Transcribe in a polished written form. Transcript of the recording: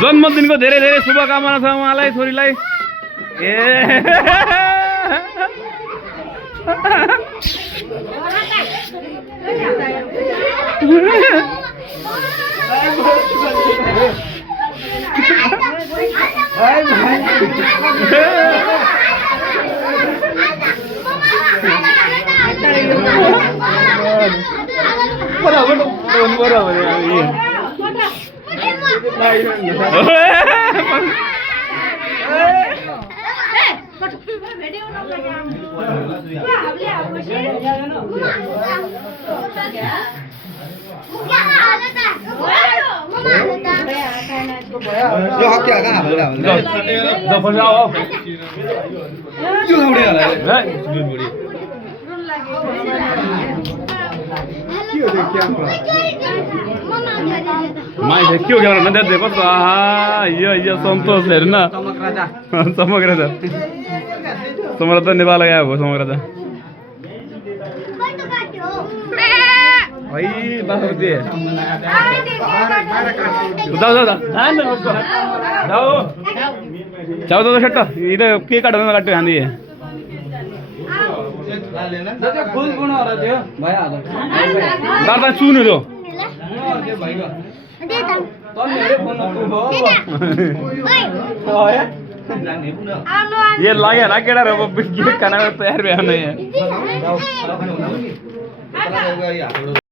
जन्मदिनको धेरै धेरै शुभकामना छ उहाँलाई छोरीलाई ए मान्छे के हो क्यामेरा नदेख्दै कस्तो आहा यो सन्तोष हेर्नु न चमक राजा नेपाल गएको हो चमक राजा है बाख्रो दिए जाऊ जाऊ सट्ट इधर के काट्नु काट्यो हान्दिए दादा चुनु जो ये लगे ना केड़ा रो खाना तैयार भी नहीं है